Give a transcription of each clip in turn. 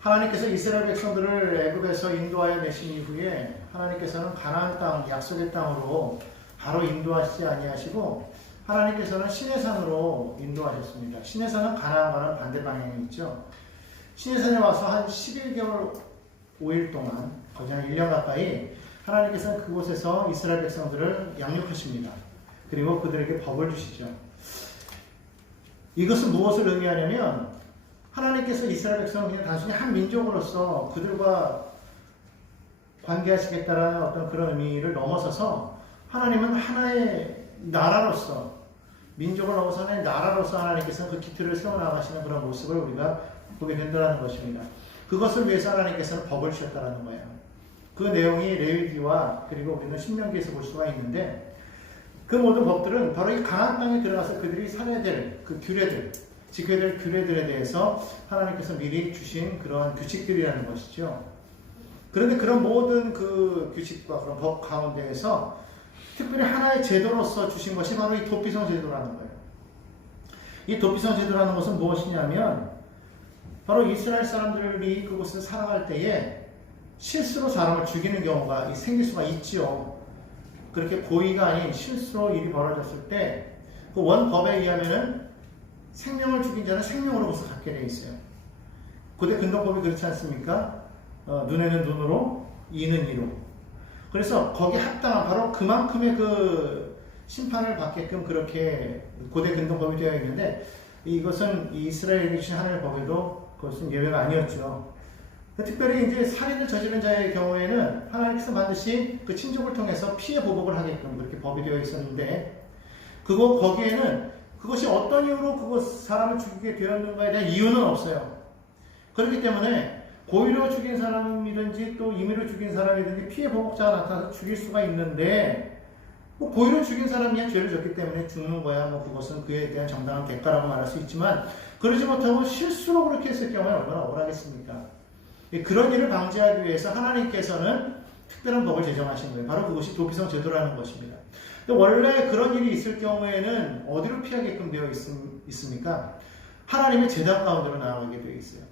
하나님께서 이스라엘 백성들을 애굽에서 인도하여 내신 이후에 하나님께서는 가나안 땅, 약속의 땅으로 바로 인도하시지 아니하시고 하나님께서는 시내산으로 인도하셨습니다. 시내산은 가나안과는 반대 방향에 있죠. 시내산에 와서 한 11개월 5일 동안 거의 한 1년 가까이 하나님께서는 그곳에서 이스라엘 백성들을 양육하십니다. 그리고 그들에게 법을 주시죠. 이것은 무엇을 의미하냐면 하나님께서 이스라엘 백성을 그냥 단순히 한 민족으로서 그들과 관계하시겠다라는 어떤 그런 의미를 넘어서서 하나님은 하나의 나라로서 민족을 넘어서 하나의 나라로서 하나님께서는 그 기틀을 세워나가시는 그런 모습을 우리가 보게 된다는 것입니다. 그것을 위해서 하나님께서는 법을 주셨다는 거예요. 그 내용이 레위기와 그리고 우리는 신명기에서 볼 수가 있는데 그 모든 법들은 바로 이 가나안 땅에 들어가서 그들이 살아야 될 그 규례들, 지켜야 될 규례들에 대해서 하나님께서 미리 주신 그런 규칙들이라는 것이죠. 그런데 그런 모든 그 규칙과 그런 법 가운데에서 특별히 하나의 제도로서 주신 것이 바로 이 도피성 제도라는 거예요. 이 도피성 제도라는 것은 무엇이냐면 바로 이스라엘 사람들이 그곳에서 살아갈 때에 실수로 사람을 죽이는 경우가 생길 수가 있죠. 그렇게 고의가 아닌 실수로 일이 벌어졌을 때 그 원법에 의하면은 생명을 죽인 자는 생명으로부터 갖게 되어 있어요. 고대 근동법이 그렇지 않습니까? 눈에는 눈으로, 이는 이로. 그래서 거기에 합당한 바로 그만큼의 그 심판을 받게끔 그렇게 고대 근동법이 되어 있는데 이것은 이스라엘에게 주신 하나님의 법에도 그것은 예외가 아니었죠. 특별히 이제 살인을 저지른 자의 경우에는 하나님께서 반드시 그 친족을 통해서 피해 보복을 하게끔 그렇게 법이 되어 있었는데 거기에는 그것이 어떤 이유로 그것 사람을 죽이게 되었는가에 대한 이유는 없어요. 그렇기 때문에 고의로 죽인 사람이든지 또 임의로 죽인 사람이든지 피해 보복자가 나타나서 죽일 수가 있는데 뭐 고의로 죽인 사람이 죄를 졌기 때문에 죽는 거야. 뭐 그것은 그에 대한 정당한 대가라고 말할 수 있지만 그러지 못하고 실수로 그렇게 했을 경우에 얼마나 억울하겠습니까? 그런 일을 방지하기 위해서 하나님께서는 특별한 법을 제정하신 거예요. 바로 그것이 도피성 제도라는 것입니다. 원래 그런 일이 있을 경우에는 어디로 피하게끔 되어 있습니까? 하나님의 제단 가운데로 나아가게 되어 있어요.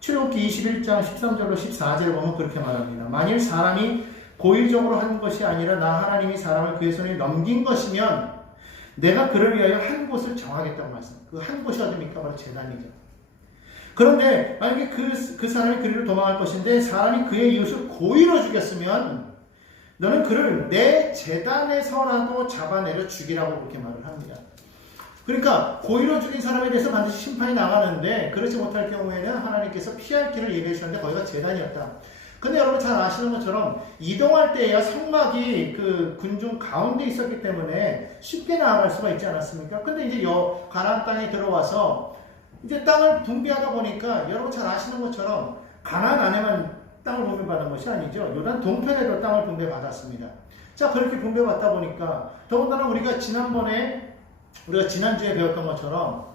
출애굽기 21장 13절로 14절을 보면 그렇게 말합니다. 만일 사람이 고의적으로 한 것이 아니라 나 하나님이 사람을 그의 손에 넘긴 것이면 내가 그를 위하여 한 곳을 정하겠다고 말씀합니다. 그 한 곳이 어디입니까? 바로 제단이죠. 그런데 만약에 그 사람이 그리로 도망할 것인데 사람이 그의 이웃을 고의로 죽였으면 너는 그를 내 제단에서라도 잡아내려 죽이라고 그렇게 말을 합니다. 그러니까 고의로 죽인 사람에 대해서 반드시 심판이 나가는데 그렇지 못할 경우에는 하나님께서 피할 길을 예비해 주셨는데 거기가 제단이었다. 근데 여러분 잘 아시는 것처럼 이동할 때야 성막이 그 군중 가운데 있었기 때문에 쉽게 나아갈 수가 있지 않았습니까? 근데 이제 가나안 땅에 들어와서 이제 땅을 분배하다 보니까 여러분 잘 아시는 것처럼 가나안 안에만 땅을 분배받은 것이 아니죠. 요단 동편에도 땅을 분배받았습니다. 자, 그렇게 분배받다 보니까 더군다나 우리가 지난주에 배웠던 것처럼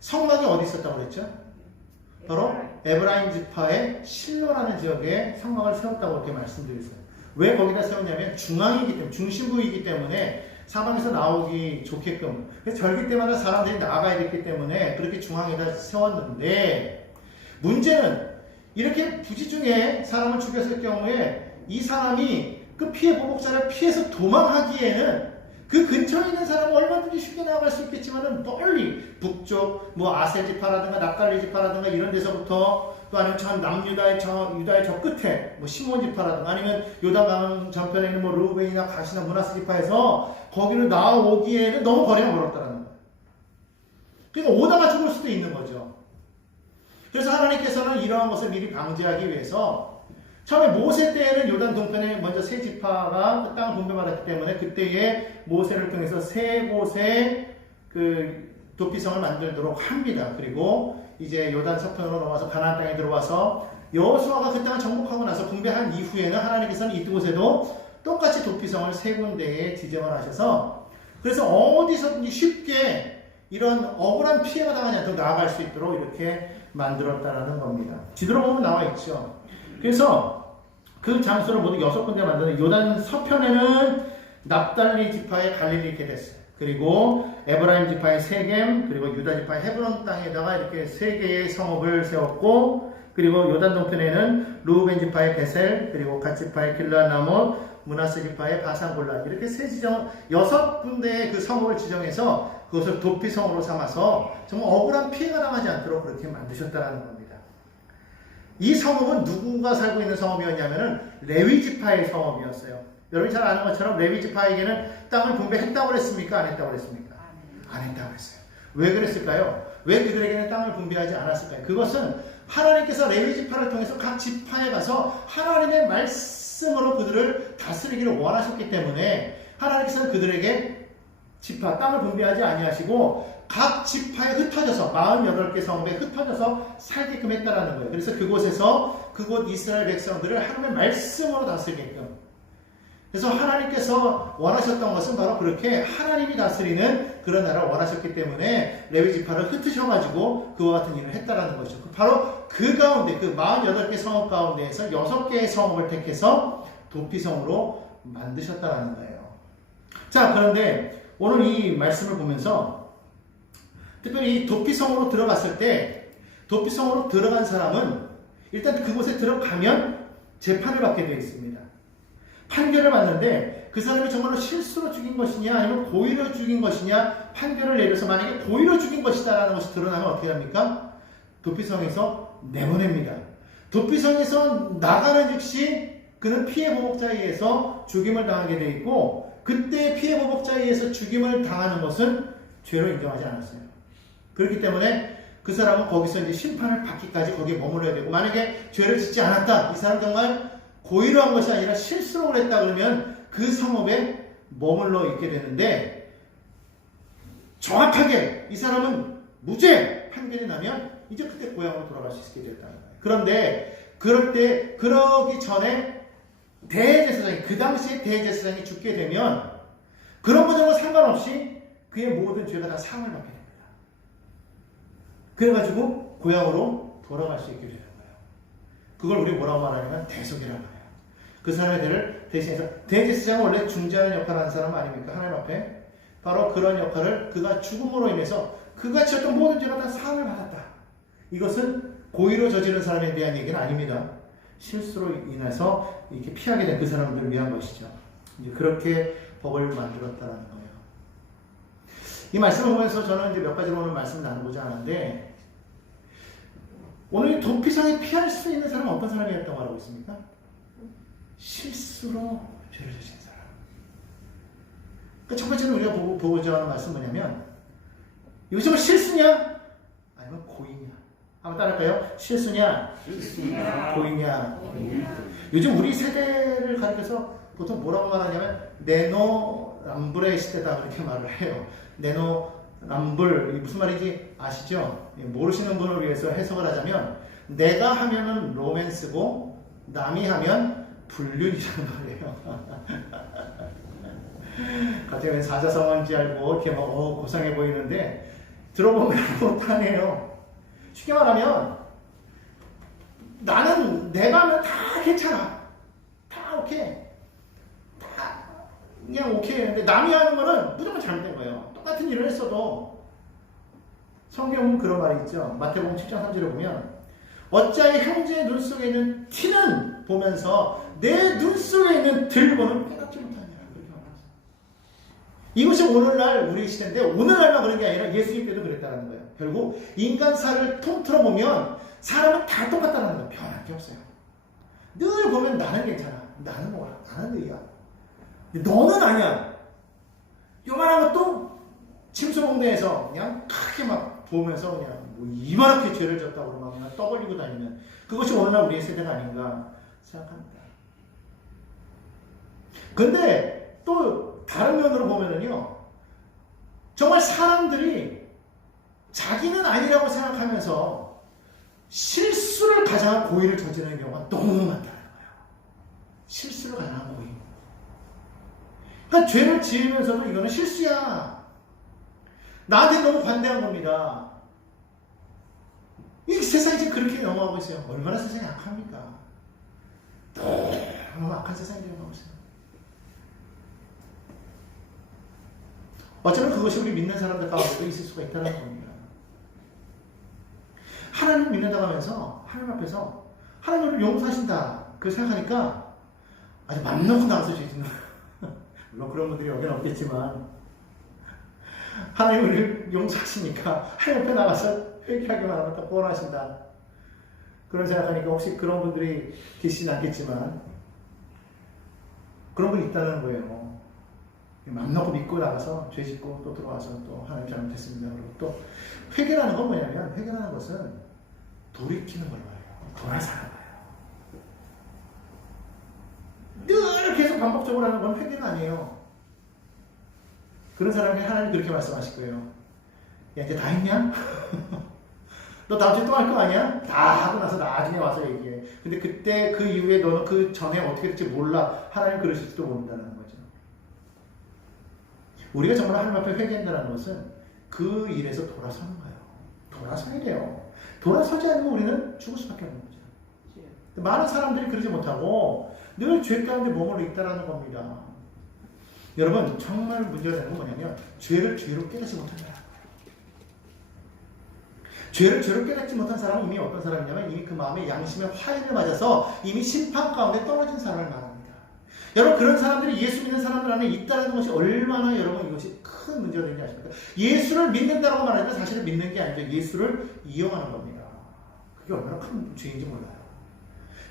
성막이 어디 있었다고 그랬죠? 바로 에브라임 지파의 실로라는 지역에 성막을 세웠다고 이렇게 말씀드렸어요. 왜 거기다 세웠냐면 중앙이기 때문에, 중심부이기 때문에 사방에서 나오기 좋게끔. 그래서 절기 때마다 사람들이 나가야 됐기 때문에 그렇게 중앙에다 세웠는데 문제는 이렇게 부지 중에 사람을 죽였을 경우에 이 사람이 그 피해 보복자를 피해서 도망하기에는 그 근처에 있는 사람은 얼마든지 쉽게 나아갈 수 있겠지만은 멀리 북쪽 뭐 아셀 지파라든가 납달리 지파라든가 이런 데서부터 또 아니면 남유다의 저 끝에 뭐 시몬 지파라든가 아니면 요단강 전편에 있는 뭐 루벤이나 가시나 므낫세 지파에서 거기로 나오기에는 너무 거리가 멀었다라는 거예요. 그러니까 오다가 죽을 수도 있는 거죠. 그래서 하나님께서는 이러한 것을 미리 방지하기 위해서 처음에 모세 때에는 요단 동편에 먼저 세 지파가 그 땅을 분배받았기 때문에 그때에 모세를 통해서 세 곳에 그 도피성을 만들도록 합니다. 그리고 이제 요단 서편으로 넘어와서 가나안 땅에 들어와서 여호수아가 그 땅을 정복하고 나서 분배한 이후에는 하나님께서는 이곳에도 똑같이 도피성을 세 군데에 지정을 하셔서 그래서 어디서든지 쉽게 이런 억울한 피해가 당하지 않도록 나아갈 수 있도록 이렇게 만들었다라는 겁니다. 지도로 보면 나와 있죠. 그래서 그 장소를 모두 6군데 만드는 요단 서편에는 납달리 지파의 갈릴리 게데스, 그리고 에브라임 지파의 세겜, 그리고 유다 지파의 헤브론 땅에다가 이렇게 3개의 성읍을 세웠고 그리고 요단 동편에는 루벤 지파의 베셀, 그리고 갓 지파의 길르앗나못, 므낫세 지파의 바산골란, 이렇게 세 지정, 6군데의 그 성읍을 지정해서 그것을 도피성으로 삼아서 정말 억울한 피해가 당하지 않도록 그렇게 만드셨다는 겁니다. 이 성읍은 누구가 살고 있는 성읍이었냐면은 레위 지파의 성읍이었어요. 여러분이 잘 아는 것처럼 레위 지파에게는 땅을 분배했다고 그랬습니까? 안 했다고 그랬습니까? 안 했다고 그랬어요. 왜 그랬을까요? 왜 그들에게는 땅을 분배하지 않았을까요? 그것은 하나님께서 레위 지파를 통해서 각 지파에 가서 하나님의 말씀으로 그들을 다스리기를 원하셨기 때문에 하나님께서는 그들에게 지파, 땅을 분배하지 아니하시고 각 지파에 흩어져서 48개 성읍에 흩어져서 살게끔 했다라는 거예요. 그래서 그곳에서 그곳 이스라엘 백성들을 하나님의 말씀으로 다스리게끔. 그래서 하나님께서 원하셨던 것은 바로 그렇게 하나님이 다스리는 그런 나라를 원하셨기 때문에 레위 지파를 흩으셔가지고 그와 같은 일을 했다라는 거죠. 바로 그 가운데 그 48개 성읍 가운데에서 6개의 성읍을 택해서 도피성으로 만드셨다라는 거예요. 자, 그런데 오늘 이 말씀을 보면서 특별히 이 도피성으로 들어갔을 때 도피성으로 들어간 사람은 일단 그곳에 들어가면 재판을 받게 되어 있습니다. 판결을 받는데 그 사람이 정말로 실수로 죽인 것이냐 아니면 고의로 죽인 것이냐 판결을 내려서 만약에 고의로 죽인 것이다라는 것이 드러나면 어떻게 합니까? 도피성에서 내보냅니다. 도피성에서 나가는 즉시 그는 피해 보복자에 의해서 죽임을 당하게 되어 있고 그때 피해 보복자에 의해서 죽임을 당하는 것은 죄로 인정하지 않았어요. 그렇기 때문에 그 사람은 거기서 이제 심판을 받기까지 거기에 머물러야 되고 만약에 죄를 짓지 않았다. 이 사람 정말 고의로 한 것이 아니라 실수로 그랬다 그러면 그 성읍에 머물러 있게 되는데 정확하게 이 사람은 무죄 판결이 나면 이제 그때 고향으로 돌아갈 수 있게 됐다는 거예요. 그런데 그러기 전에 대제사장이 그 당시에 대제사장이 죽게 되면 그런 것과 상관없이 그의 모든 죄가 다 사함을 받게 됩니다. 그래가지고 고향으로 돌아갈 수 있게 되는 거예요. 그걸 우리 뭐라고 말하냐면 대속이라고 해요. 그 사람의 죄를 대신해서 대제사장은 원래 중재하는 역할을 하는 사람 아닙니까? 하나님 앞에. 바로 그런 역할을 그가 죽음으로 인해서 그가 지었던 모든 죄가 다 사함을 받았다. 이것은 고의로 저지른 사람에 대한 얘기는 아닙니다. 실수로 인해서 이렇게 피하게 된 그 사람들을 위한 것이죠. 이제 그렇게 법을 만들었다는 거예요. 이 말씀을 보면서 저는 이제 몇 가지로 오늘 말씀을 나누고자 하는데 오늘 도피성에 피할 수 있는 사람은 어떤 사람이었다고 말하고 있습니까? 실수로 죄를 저지른 사람. 그러니까 첫 번째로 우리가 보고자 하는 말씀은 뭐냐면 이것이 뭐 실수냐? 아니면 고의냐? 한번 따라할까요? 실수냐? 고의냐? 요즘 우리 세대를 가리켜서 보통 뭐라고 말하냐면 네노람불의 시대다 그렇게 말을 해요. 네노람불 무슨 말인지 아시죠? 모르시는 분을 위해서 해석을 하자면 내가 하면은 로맨스고 남이 하면 불륜이라는 말이에요. 갑자기 사자성어인지 알고 이렇게 막 고상해 보이는데 들어보면 못하네요. 쉽게 말하면 나는 내가 하면 다 괜찮아. 다 오케이. 다 그냥 오케이 했는데 남이 하는 거는 무조건 잘못된 거예요. 똑같은 일을 했어도 성경은 그런 말이 있죠. 마태복음 7장 3절에 보면 어찌하여 형제의 눈 속에 있는 티는 보면서 내 눈 속에 있는 들보는 깨닫지 못하냐. 그렇게 말합니다. 이것이 오늘날 우리 시대인데 오늘날만 그런 게 아니라 예수님 때도 그랬다는 거예요. 결국 인간사를 통틀어 보면 사람은 다 똑같다는 거예요. 변한 게 없어요. 늘 보면 나는 괜찮아. 나는 뭐야. 나는 의야. 너는 아니야. 요만한 것도 침소봉대에서 그냥 크게 막 보면서 그냥 뭐 이만하게 죄를 졌다고 막 그냥 떠벌리고 다니는 그것이 오늘날 우리의 세대가 아닌가 생각합니다. 근데 또 다른 면으로 보면은요, 정말 사람들이 자기는 아니라고 생각하면서 실수를 가장한 고의를 저지르는 경우가 너무 많다는 거예요. 실수를 가장한 고의. 그러니까 죄를 지으면서도 이거는 실수야. 나한테 너무 관대한 겁니다. 이 세상이 지금 그렇게 넘어가고 있어요. 얼마나 세상이 악합니까? 너무 악한 세상이 넘어가고 있어요. 어쩌면 그것이 우리 믿는 사람들 가운데도 있을 수가 있다는 겁니다. 하나님 믿는다고 하면서 하나님 앞에서 하나님 우리를 용서하신다. 그 생각하니까 아주 맘 놓고 나가서 죄 짓는 거예요. 물론 그런 분들이 여기는 없겠지만 하나님 우리를 용서하시니까 하나님 앞에 나가서 회개하기만 하면 또 구원하신다. 그런 생각하니까 혹시 그런 분들이 계시진 않겠지만 그런 분이 있다는 거예요. 맘 놓고 믿고 나가서 죄 짓고 또 들어와서 또 하나님 잘못했습니다. 그리고 또 회개라는 건 뭐냐면 회개라는 것은 돌이키는 걸 말해요. 돌아서는 거예요. 늘 계속 반복적으로 하는 건 회개가 아니에요. 그런 사람에게 하나님 그렇게 말씀하실 거예요. 야, 이제 다 했냐? 너 다음 주에 또 할 거 아니야? 다 하고 나서 나중에 와서 얘기해. 근데 그때 그 이후에 너는 그 전에 어떻게 될지 몰라. 하나님 그러실지도 모른다는 거죠. 우리가 정말 하나님 앞에 회개한다는 것은 그 일에서 돌아서는 거예요. 돌아서야 돼요. 돌아서지 않으면 우리는 죽을 수밖에 없는 거죠. 많은 사람들이 그러지 못하고 늘 죄 가운데 머물러 있다는 겁니다. 여러분 정말 문제가 되는 건 뭐냐면 죄를 죄로 깨닫지 못한다. 죄를 죄로 깨닫지 못한 사람은 이미 어떤 사람이냐면 이미 그 마음의 양심의 화인을 맞아서 이미 심판 가운데 떨어진 사람을 말합니다. 여러분 그런 사람들이 예수 믿는 사람들 안에 있다는 것이 얼마나 여러분 이것이 큰 문제가 되는지 아십니까? 예수를 믿는다고 말하지만 사실은 믿는 게 아니죠. 예수를 이용하는 겁니다. 그게 얼마나 큰 죄인지 몰라요.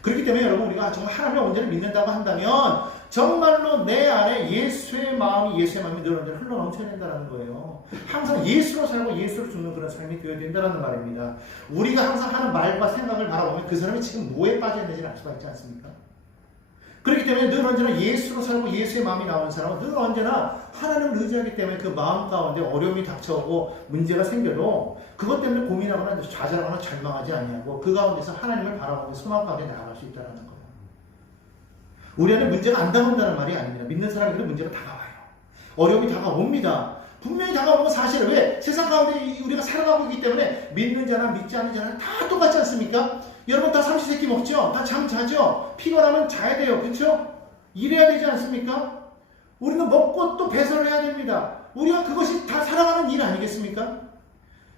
그렇기 때문에 여러분 우리가 정말 하나님의 온전히 믿는다고 한다면 정말로 내 안에 예수의 마음이 늘 언제나 흘러넘쳐야 된다는 거예요. 항상 예수로 살고 예수로 죽는 그런 삶이 되어야 된다는 말입니다. 우리가 항상 하는 말과 생각을 바라보면 그 사람이 지금 뭐에 빠져 있는지를 알 수가 있지 않습니까? 그렇기 때문에 늘 언제나 예수로 살고 예수의 마음이 나오는 사람은 늘 언제나 하나님을 의지하기 때문에 그 마음 가운데 어려움이 닥쳐오고 문제가 생겨도 그것 때문에 고민하거나 좌절하거나 절망하지 아니하고 그 가운데서 하나님을 바라보고 소망 가운데 나아갈 수 있다는 거예요. 우리 안에 문제가 안 다가온다는 말이 아닙니다. 믿는 사람에게도 문제가 다가와요. 어려움이 다가옵니다. 분명히 다가오는 건 사실은 왜? 세상 가운데 우리가 살아가고 있기 때문에 믿는 자나 믿지 않는 자나 다 똑같지 않습니까? 여러분 다 삼시세끼 먹죠? 다 잠 자죠? 피곤하면 자야 돼요. 그렇죠? 일해야 되지 않습니까? 우리는 먹고 또 배설을 해야 됩니다. 우리가 그것이 다 살아가는 일 아니겠습니까?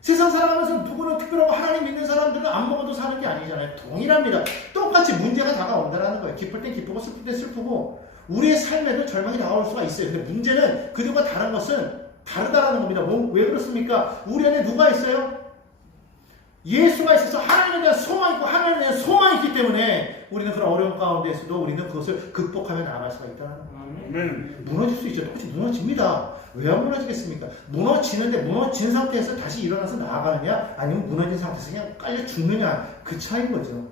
세상 살아가면서 누구는 특별하고 하나님 믿는 사람들은 안 먹어도 사는 게 아니잖아요. 동일합니다. 똑같이 문제가 다가온다는 거예요. 기쁠 땐 기쁘고 슬플 땐 슬프고 우리의 삶에도 절망이 다가올 수가 있어요. 근데 문제는 그들과 다른 것은 다르다라는 겁니다. 왜 그렇습니까? 우리 안에 누가 있어요? 예수가 있어서 하나님에 대한 소망이 있고 하나님에 대한 소망이 있기 때문에 우리는 그런 어려움 가운데서도 우리는 그것을 극복하며 나아갈 수가 있다는 거예요. 무너질 수 있죠. 똑같이 무너집니다. 왜 안 무너지겠습니까? 무너지는데 무너진 상태에서 다시 일어나서 나아가느냐 아니면 무너진 상태에서 그냥 깔려 죽느냐 그 차이인 거죠.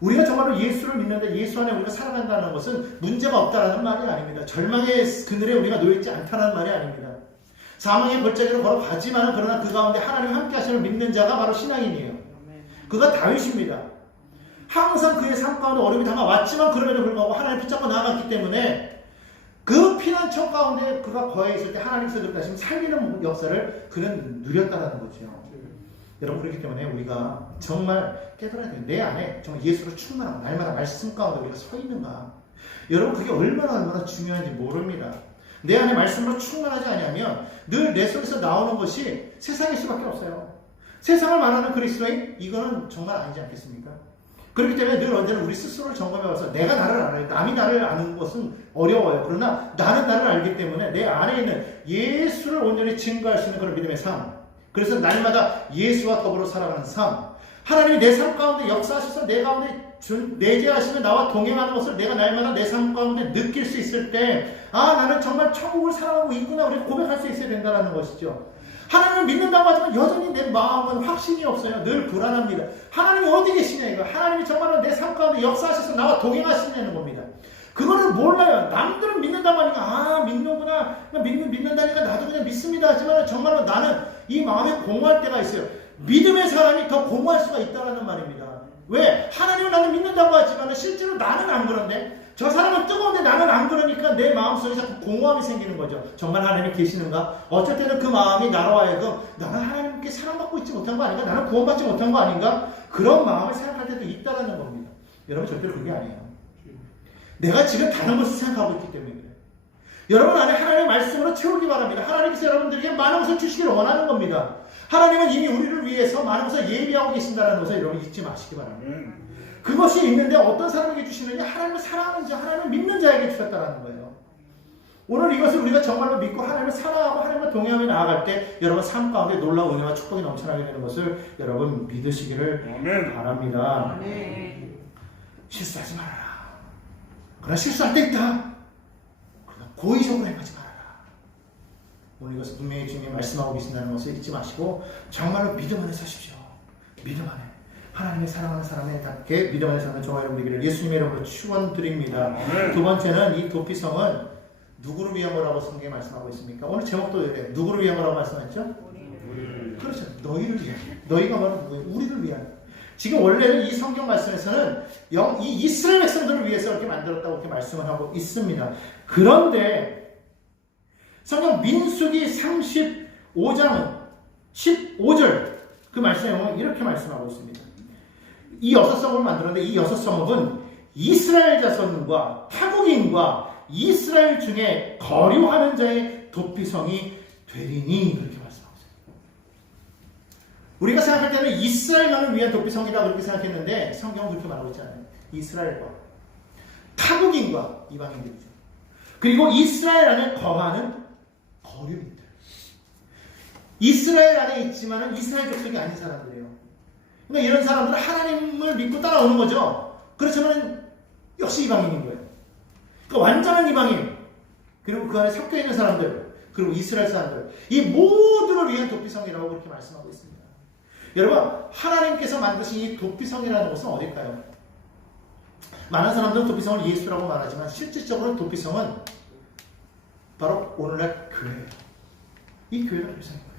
우리가 정말로 예수를 믿는데 예수 안에 우리가 살아간다는 것은 문제가 없다라는 말이 아닙니다. 절망의 그늘에 우리가 놓여있지 않다는 말이 아닙니다. 사망의 골짜기로 걸어가지만 그러나 그 가운데 하나님 함께 하시는 믿는 자가 바로 신앙인이에요. 그가 다윗입니다. 항상 그의 삶 가운데 어려움이 다가왔지만 그럼에도 불구하고 하나님 붙잡고 나아갔기 때문에 그 피난처 가운데 그가 거해 있을 때 하나님께서 그렇게 하시면 살리는 역사를 그는 누렸다는 거죠. 여러분 그렇기 때문에 우리가 정말 깨달아야 돼요. 내 안에 정말 예수로 충만하고 날마다 말씀 가운데 우리가 서 있는가. 여러분 그게 얼마나 중요한지 모릅니다. 내 안에 말씀으로 충만하지 않으면 늘 내 속에서 나오는 것이 세상일 수밖에 없어요. 세상을 말하는 그리스도인 이거는 정말 아니지 않겠습니까? 그렇기 때문에 늘 언제나 우리 스스로를 점검해와서 내가 나를 알아요. 남이 나를 아는 것은 어려워요. 그러나 나는 나를 알기 때문에 내 안에 있는 예수를 온전히 증거할 수 있는 그런 믿음의 삶. 그래서 날마다 예수와 더불어 살아가는 삶. 하나님이 내 삶 가운데 역사하셔서 내 가운데 내재하시며 나와 동행하는 것을 내가 날마다 내 삶 가운데 느낄 수 있을 때 나는 정말 천국을 살아가고 있구나 우리가 고백할 수 있어야 된다는 것이죠. 하나님을 믿는다고 하지만 여전히 내 마음은 확신이 없어요. 늘 불안합니다. 하나님이 어디 계시냐 이거. 하나님이 정말로 내 삶 가운데 역사하셔서 나와 동행하시냐는 겁니다. 그거를 몰라요. 남들은 믿는다고 하니까 믿는구나. 믿는다니까 나도 그냥 믿습니다 하지만 정말로 나는 이 마음에 공허할 때가 있어요. 믿음의 사람이 더 공허할 수가 있다는 말입니다. 왜? 하나님을 나는 믿는다고 하지만 실제로 나는 안 그런데 저 사람은 뜨거운데 나는 안 그러니까 내 마음속에 자꾸 공허함이 생기는 거죠. 정말 하나님이 계시는가? 어쩔 때는 그 마음이 나로 하여금 나는 하나님께 사랑받고 있지 못한 거 아닌가? 나는 구원받지 못한 거 아닌가? 그런 마음을 생각할 때도 있다는 겁니다. 여러분 절대로 그게 아니에요. 내가 지금 다른 것을 생각하고 있기 때문에 그래요. 여러분 안에 하나님의 말씀으로 채우기 바랍니다. 하나님께서 여러분들에게 많은 것을 주시기를 원하는 겁니다. 하나님은 이미 우리를 위해서 많은 것을 예비하고 계신다는 것을 여러분 잊지 마시기 바랍니다. 그것이 있는데 어떤 사람에게 주시느냐? 하나님을 사랑하는 자, 하나님을 믿는 자에게 주셨다는 거예요. 오늘 이것을 우리가 정말로 믿고 하나님을 사랑하고 하나님과 동행하며 나아갈 때 여러분 삶 가운데 놀라운 은혜와 축복이 넘쳐나게 되는 것을 여러분 믿으시기를 바랍니다. 실수하지 말아라. 그러나 실수할 때 있다. 그러나 고의적으로 행하지 말아라. 오늘 이것을 분명히 주님이 말씀하고 계신다는 것을 잊지 마시고 정말로 믿음 안에 사십시오. 믿음 안에. 하나님의 사랑하는 사람에답게 믿음 안에 사는 저와 여러분 되기를 예수님의 이름으로 축원드립니다. 두 번째는 이 도피성은 누구를 위한 거라고 성경에 말씀하고 있습니까? 오늘 제목도 이래. 누구를 위한 거라고 말씀했죠? 그렇죠. 너희를 위한. 너희가 바로 누구예요? 우리를 위한. 지금 원래는 이 성경 말씀에서는 이 이스라엘 백성들을 위해서 이렇게 만들었다고 이렇게 말씀을 하고 있습니다. 그런데 성경 민수기 35장 15절 그 말씀에 보면 이렇게 말씀하고 있습니다. 이 6성읍을 만들었는데 이 6성읍은 이스라엘 자손과 타국인과 이스라엘 중에 거류하는 자의 도피성이 되리니 그렇게 말씀하고 있습니다. 우리가 생각할 때는 이스라엘만을 위한 도피성이다 그렇게 생각했는데 성경은 그렇게 말하고 있지 않아요. 이스라엘과 타국인과 이방인들이죠. 그리고 이스라엘 안에 거하는 거류민들. 이스라엘 안에 있지만 이스라엘 족속이 아닌 사람들이에요. 그러니까 이런 사람들은 하나님을 믿고 따라오는 거죠. 그렇지만 역시 이방인인 거예요. 그러니까 완전한 이방인, 그리고 그 안에 섞여 있는 사람들, 그리고 이스라엘 사람들, 이 모두를 위한 도피성이라고 그렇게 말씀하고 있습니다. 여러분, 하나님께서 만드신 이 도피성이라는 것은 어딜까요? 많은 사람들은 도피성을 예수라고 말하지만 실질적으로 도피성은 바로 오늘날 교회예요. 이 교회가 도피성인 거예요.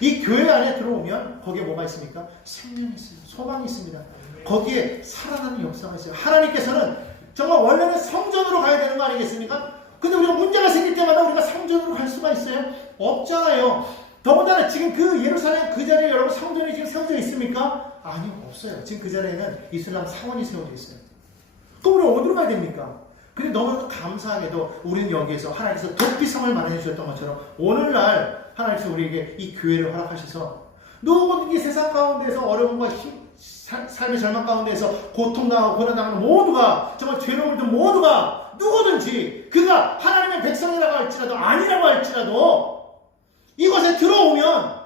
이 교회 안에 들어오면 거기에 뭐가 있습니까? 생명이 있어요. 소망이 있습니다. 거기에 살아나는 역사가 있어요. 하나님께서는 정말 원래는 성전으로 가야 되는 거 아니겠습니까? 근데 우리가 문제가 생길 때마다 우리가 성전으로 갈 수가 있어요? 없잖아요. 더군다나 지금 그 예루살렘 그 자리에 여러분 성전이 지금 세워져 있습니까? 아니요, 없어요. 지금 그 자리에는 이슬람 사원이 세워져 있어요. 그럼 우리 어디로 가야 됩니까? 근데 너무나도 감사하게도 우리는 여기에서 하나님께서 도피성을 마련해 주셨던 것처럼 오늘날 하나님께서 우리에게 이 교회를 허락하셔서 누구든지 세상 가운데서 어려움과 삶의 절망 가운데서 고통당하고 고난당하는 모두가 정말 죄로운 들 모두가 누구든지 그가 하나님의 백성이라고 할지라도 아니라고 할지라도 이곳에 들어오면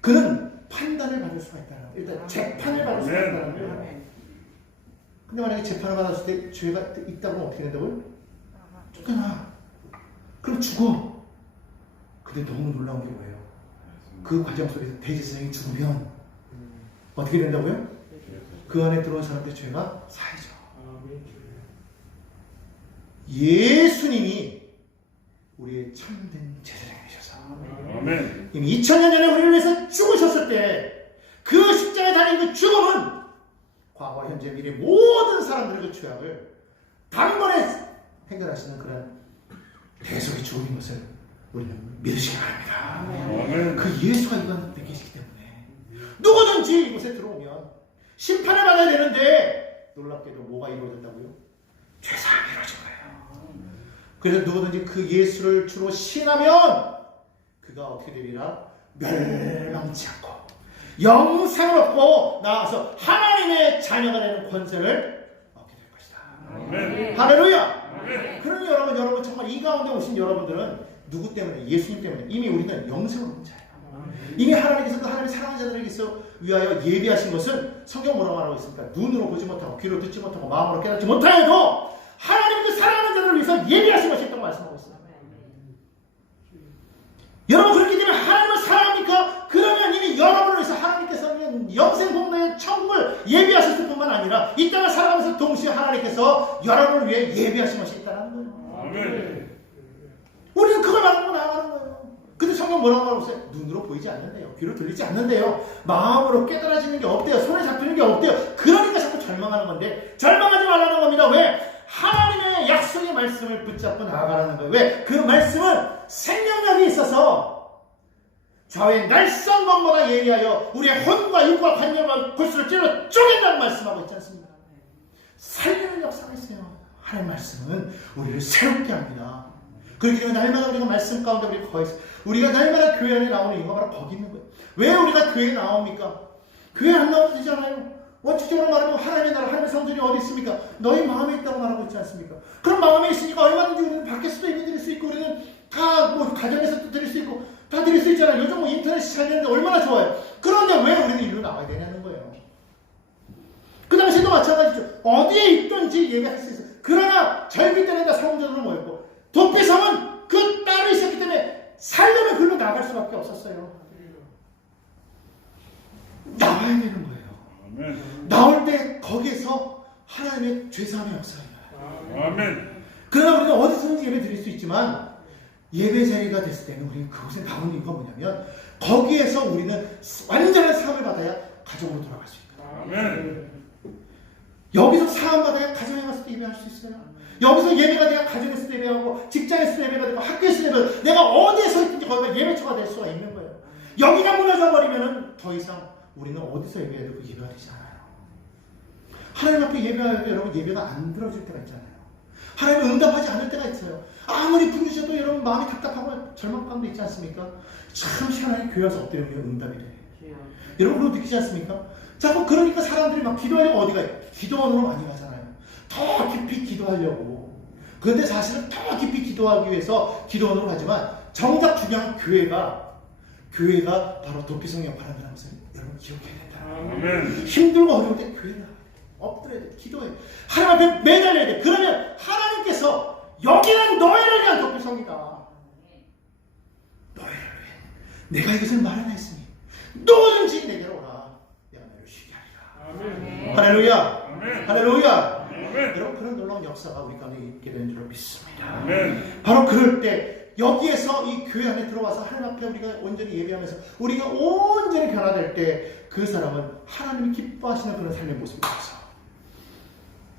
그는 판단을 받을 수가 있다는 거예요. 일단 재판을 받을 수가 있다는 거예요. 근데 만약에 재판을 받았을 때 죄가 있다고 하면 어떻게 된다고요? 쫓겨나. 그럼 죽어. 근데 너무 놀라운 게 뭐예요? 그 과정 속에서 대제사장이 죽으면 어떻게 된다고요? 그 안에 들어온 사람들의 죄가 사해져. 예수님이 우리의 참된 제사장이셔서 이미 2000년 전에 우리를 위해서 죽으셨을 때 그 십자가에 달린 그 죽음은 과거, 현재, 미래 모든 사람들의 그 죄악을 단번에 해결하시는 그런 대속의 죽음인 것을 우리는 믿으시기 바랍니다. 그 예수가 이건 계시기 때문에 누구든지 이곳에 들어오면 심판을 받아야 되는데 놀랍게도 뭐가 이루어졌다고요? 죄사함이 이루어진 거예요. 그래서 누구든지 그 예수를 주로 신하면 그가 어떻게 되리라? 멸망치 않고 영생을 얻고 나와서 하나님의 자녀가 되는 권세를 얻게 될 것이다. 할렐루야! 그러니 여러분 정말 이 가운데 오신 여러분들은 누구 때문에? 예수님 때문에 이미 우리는 영생을 얻은 자예요. 이미 하나님께서 그 하나님의 사랑하는 자들에게서 위하여 예비하신 것은 성경 뭐라고 말하고 있습니까? 눈으로 보지 못하고 귀로 듣지 못하고 마음으로 깨닫지 못하여도 하나님 그 사랑하는 자들을 위해서 예비하신 것이 있다고 말씀하고 있습니다. 여러분 그렇기 때문에 하나님을 사랑합니까? 그러면 이미 여러분을 위해서 하나님께서는 영생 복락의 천국을 예비하셨을 뿐만 아니라 이 땅을 살아가면서 동시에 하나님께서 여러분을 위해 예비하신 것이 있다는 거예요. 아멘. 우리는 그걸 말하고 나아가는 거예요. 근데 성경 뭐라고 말하고 있어요? 눈으로 보이지 않는데요. 귀로 들리지 않는데요. 마음으로 깨달아지는 게 없대요. 손에 잡히는 게 없대요. 그러니까 자꾸 절망하는 건데 절망하지 말라는 겁니다. 왜? 하나님의 약속의 말씀을 붙잡고 나아가라는 거예요. 왜? 그 말씀은 생명력이 있어서 좌우의 날성검보다 예리하여 우리의 혼과 육과 관념과 골수를 찔러 쪼갠다는 말씀하고 있지 않습니까? 살리는 역사가 있어요. 하나님의 말씀은 우리를 새롭게 합니다. 그렇기 때문에 날마다 우리가 말씀 가운데 우리가 거해서 우리가 날마다 교회 안에 나오는 이유가 바로 거기 있는 거예요. 왜 우리가 교회에 나옵니까? 교회 안 나와도 되잖아요. 원칙적으로 말하면 하나님의 나라, 하나님의 성전이 어디 있습니까? 너희 마음에 있다고 말하고 있지 않습니까? 그럼 마음에 있으니까 얼마든지 우리는 밖에서도 예배 드릴 수 있고 우리는 다 뭐 가정에서도 드릴 수 있고 다 드릴 수 있잖아요. 요즘 뭐 인터넷이 잘 되는데 얼마나 좋아요. 그런데 왜 우리는 일로 나와야 되냐는 거예요. 그 당시에도 마찬가지죠. 어디에 있든지 예배할 수 있어요. 그러나 절기 때는 다 성전으로 모였고 도피성은 그 따로 있었기 때문에 살려면 글로 나갈 수밖에 없었어요. 나와야 되는 거예요. 아멘. 나올 때 거기에서 하나님의 죄사함의 역사가 일어나요. 아멘. 그러나 우리는 어디서든지 예배 드릴 수 있지만 예배 자리가 됐을 때는 우리는 그곳에 나오는 이유가 뭐냐면 거기에서 우리는 완전한 사함을 받아야 가정으로 돌아갈 수 있다. 아멘. 여기서 사함 받아야 가정에 가서 예배할 수 있어요. 여기서 예배가 돼야 가정에서 예배하고 직장에서 예배가 되고 학교에서 예배가 내가 어디에서 있든지 거기가 예배처가 될 수가 있는 거예요. 여기가 무너져 버리면은 더 이상 우리는 어디서 예배해도 그 예배가 되지 않아요. 하나님 앞에 예배할 때 여러분 예배가 안 들어질 때가 있잖아요. 하나님 응답하지 않을 때가 있어요. 아무리 부르셔도 여러분 마음이 답답하고 절망감도 있지 않습니까? 참 희한하게 교회 와서 엎드리면 응답이 돼요. 여러분 그거 느끼지 않습니까? 자꾸 그러니까 사람들이 막 기도하려고 어디가 기도원으로 많이 가잖아요. 더 깊이 기도하려고. 그런데 사실은 더 깊이 기도하기 위해서 기도원으로 가지만 정작 중요한 교회가 바로 도피성 역할을 하는 것을 여러분 기억해야 된다. 아멘. 힘들고 어려울 때 교회에 나가야 돼. 엎드려야 돼. 기도해. 하나님 앞에 매달려야 돼. 그러면 하나님께서 여기는 너희를 위한 도피성이다. 너희를 위해 내가 이것을 마련했으니 누구든지 내게로 오라. 내가 너를 쉬게 하리라. 아멘. 할렐루야. 아멘. 할렐루야. 아멘. 여러분 그런 놀라운 역사가 우리 가운데 있게 되는 줄 믿습니다. 아멘. 바로 그럴 때 여기에서 이 교회 안에 들어와서 하나님 앞에 우리가 온전히 예배하면서 우리가 온전히 변화될 때 그 사람은 하나님이 기뻐하시는 그런 삶의 모습이 되어서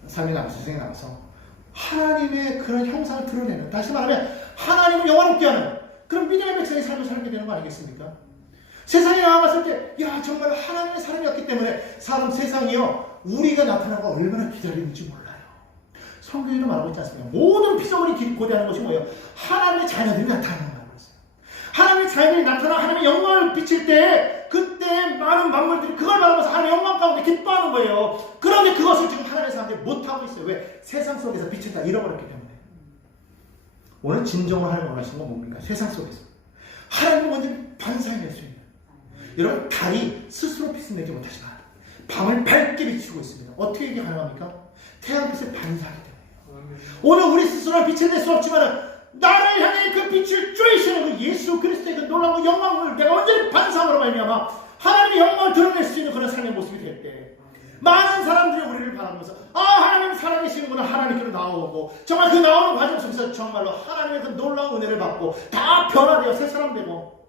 삶이 나가서 세상에 나가서 하나님의 그런 형상을 드러내는, 다시 말하면 하나님을 영화롭게 하는 그런 믿음의 백성의 삶을 살게 되는 거 아니겠습니까? 세상에 나와봤을 때 야 정말 하나님의 사람이었기 때문에 세상이요 우리가 나타나고 얼마나 기다리는지 몰라요. 성경에도 말하고 있지 않습니까? 모든 피조물이 고대하는 것이 뭐예요? 하나님의 자녀들이 나타나는 거라고 했어요. 하나님의 자녀들이 나타나 하나님의 영광을 비칠 때 그때 많은 만물들이 그걸 바라보면서 하나님의 영광 가운데 기뻐하는 거예요. 그런데 그것을 지금 하나님의 사람들이 못하고 있어요. 왜? 세상 속에서 빛을 다 잃어버렸기 때문에. 오늘 진정으로 하나님 원하시는 건 뭡니까? 세상 속에서 하나님을 먼저 반사해낼 수 있는, 여러분 달이 스스로 빛을 내지 못하지만 밤을 밝게 비추고 있습니다. 어떻게 이게 가능합니까? 태양빛을 반사하기 때문에. 오늘 우리 스스로 빛을 낼 수 없지만 나를 향해 그 빛을 쬐시는 그 예수 그리스도의 그 놀라운 영광을 내가 완전히 반사함으로 말미암아 하나님의 영광을 드러낼 수 있는 그런 삶의 모습이 될 때 많은 사람들이 우리를 바라보면서 하나님 살아계시는구나, 하나님께로 나오고 정말 그 나오는 과정 속에서 정말로 하나님의 그 놀라운 은혜를 받고 다 변화되어 새 사람 되고,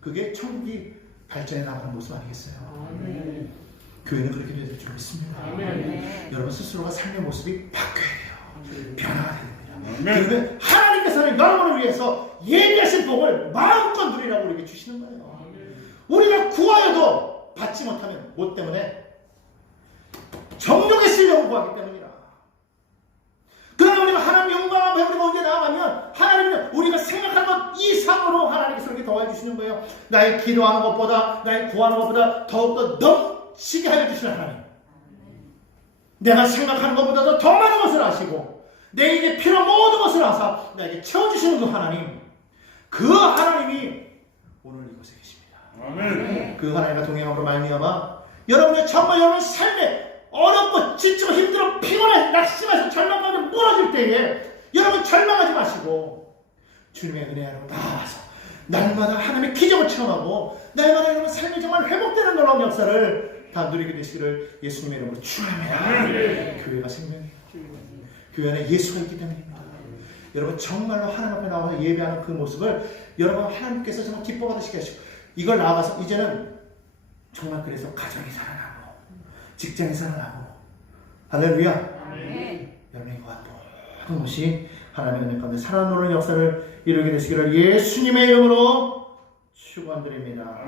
그게 천국이 발전해 나가는 모습 아니겠어요? 아멘. 교회는 그렇게 될 줄 믿습니다. 아멘. 여러분 스스로가 삶의 모습이 바뀌어야 돼요. 변화가 돼야 됩니다. 아멘. 그러면 하나님께서는 여러분을 위해서 예비하신 복을 마음껏 누리라고 우리에게 주시는 거예요. 우리가 구하여도 받지 못하면 뭐 때문에? 정욕에 쓰려고 구하기 때문이라. 그러나 우리가 하나님 영광 앞에 우리가 언제 나아가면 하나님은 우리가 생각한 것 이상으로 하나님께서 우리에게 더해주시는 거예요. 나의 기도하는 것보다, 나의 구하는 것보다 더욱더 넘치게 하여 주시는 하나님. 내가 생각하는 것보다도 더 많은 것을 아시고 내 입에 필요한 모든 것을 아사 나에게 채워주시는 그 하나님, 그 하나님이 오늘 이곳에 계십니다. 아멘. 그 하나님과 동행함으로 말미암아 여러분의 정말 여러분 삶에 어렵고 지치고 힘들어 피곤해 낙심해서 절망감에 무너질 때에 여러분 절망하지 마시고 주님의 은혜 아래로 나와서 날마다 하나님의 기적을 체험하고 날마다 여러분 삶이 정말 회복되는 놀라운 역사를 다 누리게 되시기를 예수님의 이름으로 축원합니다. 교회가 생명이에요. 교회 안에 예수가 있기 때문입니다. 여러분 정말로 하나님 앞에 나와서 예배하는 그 모습을 여러분 하나님께서 정말 기뻐 받으시게 하시고, 이걸 나아가서 이제는 정말 그래서 가정이 살아나고 직장이 살아나고, 할렐루야. 여러분의 모든 것이 하나님의 은혜 가운데 살아노는 역사를 이루게 되시기를 예수님의 이름으로 축원드립니다.